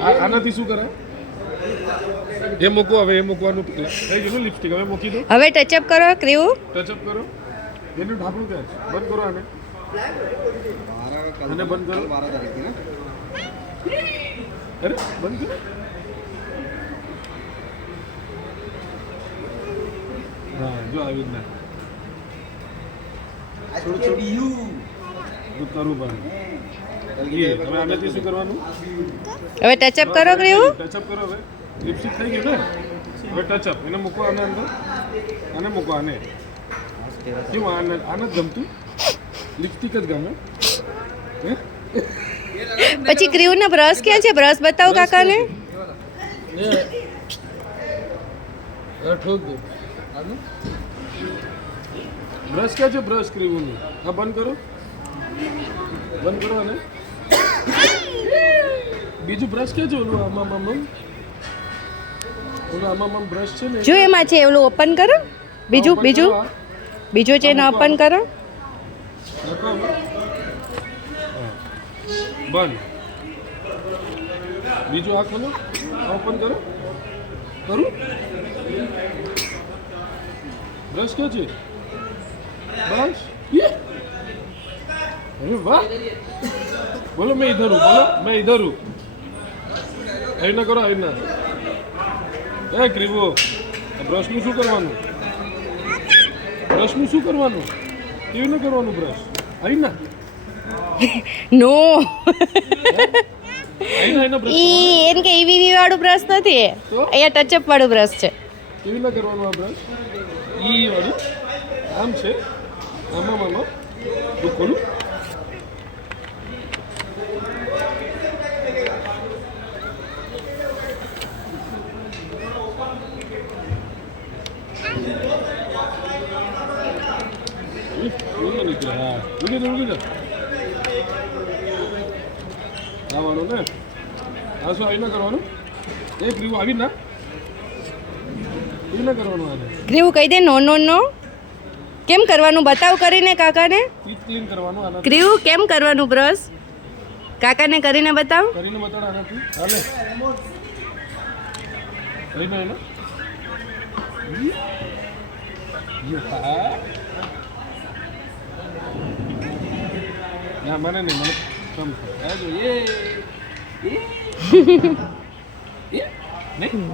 આનાથી શું કરે એ મૂકો હવે એ મૂકવાનું થઈ ગયું લિપસ્ટિક હવે મૂકી દો હવે ટચઅપ કરો ક્રીવ ટચઅપ કરો એનું ઢાંકણું ક્યાં છે બંધ કરો આને બંધ કરો અરે બંધ કરો હા જો આવી જ ના કરવું પડે હવે આનાથી શું કરવાનું હવે ટચઅપ કરો ક્રીવ ટચઅપ કરો હવે લિપસ્ટિક થઈ ગયું ને હવે ટચઅપ એને મૂકો આને અંદર આને મૂકો આને કેમ આને જ ગમતું લિપસ્ટિક જ ગમે હે પછી ક્રીવ ના બ્રશ ક્યાં છે બ્રશ બતાવો કાકાને ઠોક દો બ્રશ ક્યાં છે બ્રશ ક્રીવનું હા બંધ કરો અને બીજું બ્રશ ક્યાં છે ઓલું આમાં બ્રશ છે ને જો એમાં છે ઓલું ઓપન કરો બીજું છે એને ઓપન કરો બંધ બીજું આ ખોલો ઓપન કરો કરું બ્રશ ક્યાં છે બસ અરે વાહ બોલો मैं इधर हूँ ऐना करो ऐना એ ક્રીવો બ્રશનું શું કરવાનું કેવી ન કરવાનું બ્રશ આઈના નો આઈના બ્રશ એન કે ઈવી વાળું બ્રશ નથી અહીંયા ટચઅપ વાળું બ્રશ છે કેવી ન કરવાનું આ બ્રશ ઈ વાળું આમ છે આમાં તું ખોલું આવવાનું ને આ શું આવી ના કરવાનું એ ક્રીવ આવી ના એવી ના કરવાનું આને ક્રીવ કહી દે નો કેમ કરવાનું બતાવ કરીને કાકાને ક્લીન કરવાનું આના ક્રીવ કેમ કરવાનું બ્રશ કાકાને કરીને બતાવ આનાથી હાલે કરીને એના ના મને નહીં મને કમ થાય જો એ નહીં